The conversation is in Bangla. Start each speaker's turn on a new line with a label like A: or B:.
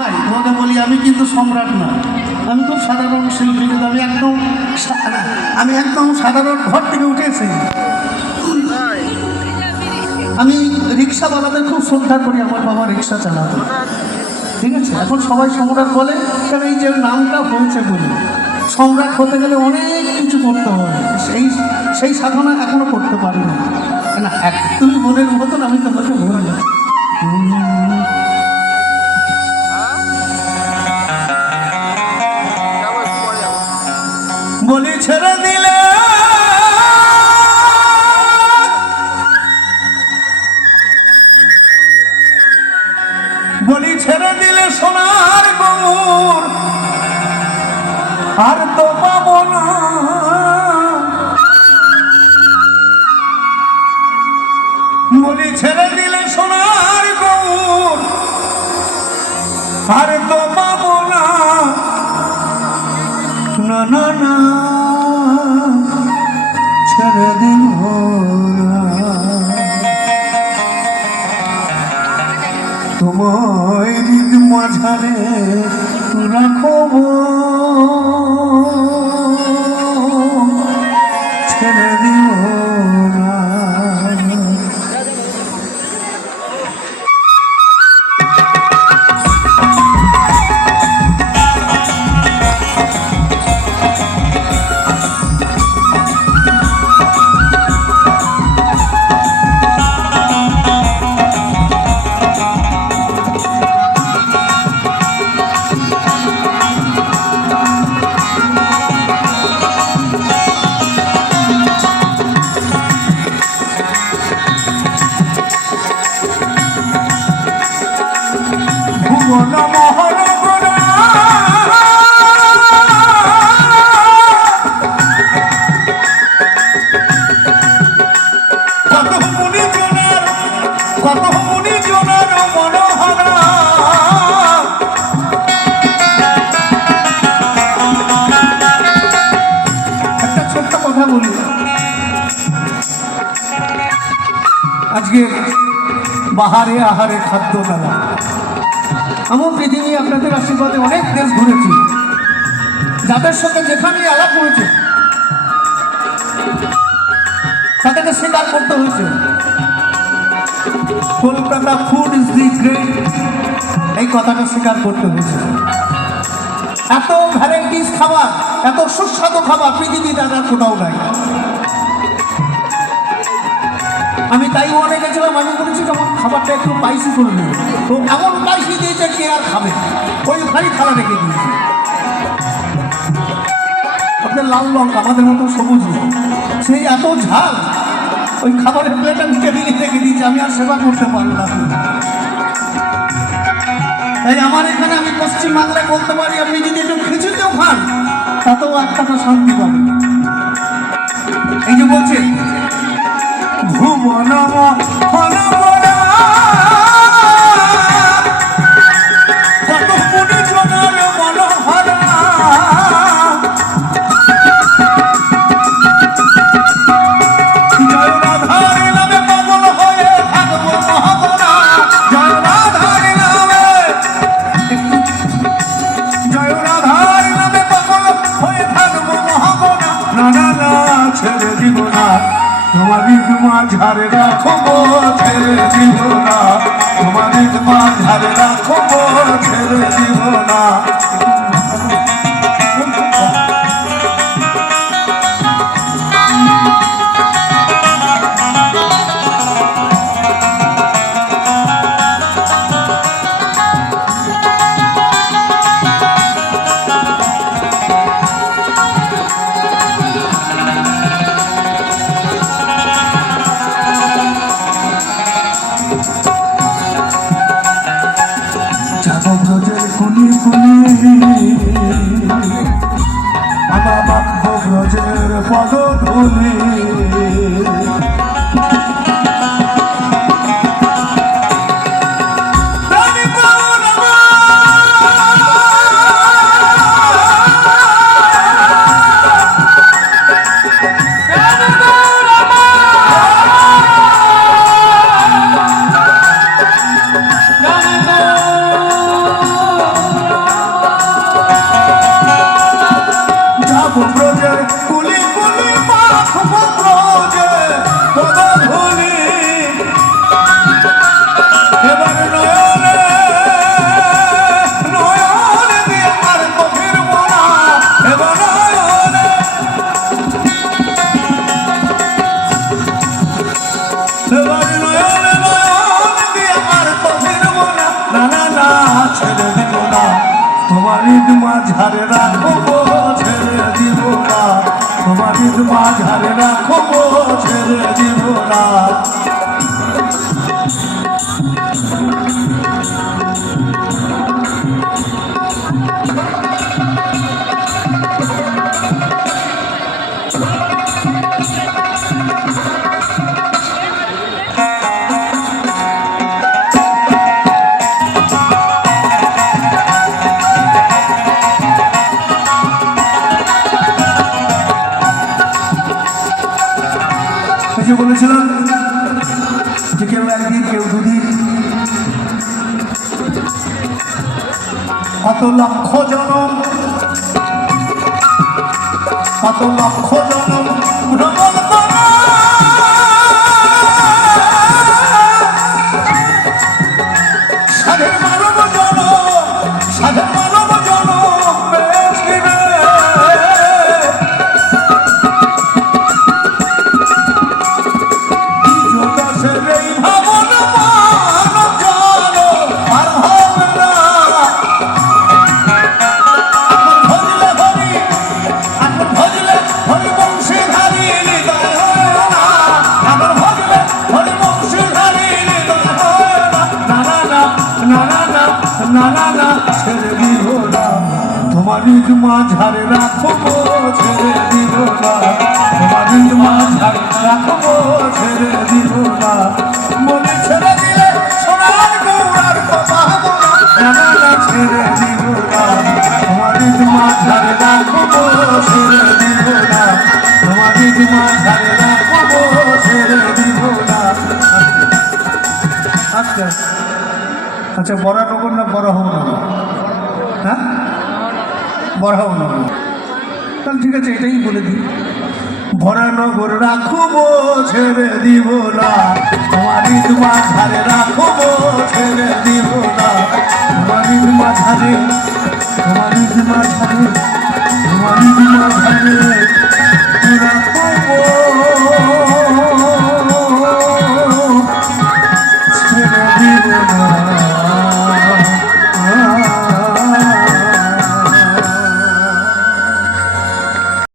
A: ভাই, তোমাকে বলি, আমি কিন্তু সম্রাট না। আমি খুব সাধারণ শিল্পী, কিন্তু আমি একদম আমি একদম সাধারণ ঘর থেকে উঠেছি। আমি রিক্সাওয়ালাদের খুব শ্রদ্ধা করি, আমার বাবা রিক্সা চালাতো। ঠিক আছে? এখন সবাই সম্রাট বলে কারণ এই যে নামটা হয়েছে বলে, সম্রাট হতে গেলে অনেক কিছু করতে হবে। সেই সেই সাধনা এখনও করতে পারি না। না, এক তুমি বোনের মতন আমি তোমাকে বলি ছেড়ে মাঝারে রাখব বাহারে, আহারে খাদ্য মেলা এমন পৃথিবী আপনাদের আশীর্বাদে অনেক দেশ ঘুরেছি। যাদের সঙ্গে যেখানে আলাপ হয়েছে তাদেরকে স্বীকার করতে হয়েছে। Kolkata food is the great এই কথাটা স্বীকার করতে হয়েছে। এত ভ্যারাইটিস খাবার, এত সুস্বাদু খাবার পৃথিবীতে আর কোথাও নাই। আমি তাই মনে গেছিলাম আমি বলেছি যেমন খাবারটা একটু পাইসি করে নেবে তো এমন পাইসি দিয়েছে, কে আর খাবে? ওই ভারী থালা রেখে দিয়েছে। আপনার লাল লঙ্কা, আমাদের মতো সবুজ সেই এত ঝাল, ওই খাবারের প্লেট আমি টেবিলে রেখে দিয়েছি, আমি আর সেবা করতে পারলাম তাই আমার এখানে আমি পশ্চিমবাংলায় বলতে পারি, আপনি যদি একটু খিচুড়িও খান, তাতেও একটা শান্তি পাবেন। এই যে বলছে তোমার মাঝারে রাখো ছেড়ে দিব না তোমার মাঝারে রাখো ছেড়ে দিব না ব্রজের পদধূলি মাঝারে রাখব ছেড়ে দিব না। যে বলেছিলাম যে কেউ একদিন কেউ দুদিন কত লক্ষ জনম কত লক্ষ জনম নিজ মাঝারে রাখব ছেড়ে দিব না। নিজ মাঝারে রাখব ছেড়ে দিব না। মনে ছেড়ে দিলে সোনার গৌরার কথা না না না ছেড়ে দিব না। মাঝারে রাখব ছেড়ে দিব না। তোমার মাঝারে রাখব ছেড়ে দিব না। আচ্ছা। আচ্ছা বড় নগর না বড় হোক নগর হ্যাঁ? বড় নগর তাহলে ঠিক আছে, এটাই বলে দিই। ভরা নগর রাখব, ছেড়ে দিব না। তোমার মাঝারে রাখব, ছেড়ে দিব না। তোমার মাঝারে তোমার মাঝারে তোমার মাঝারে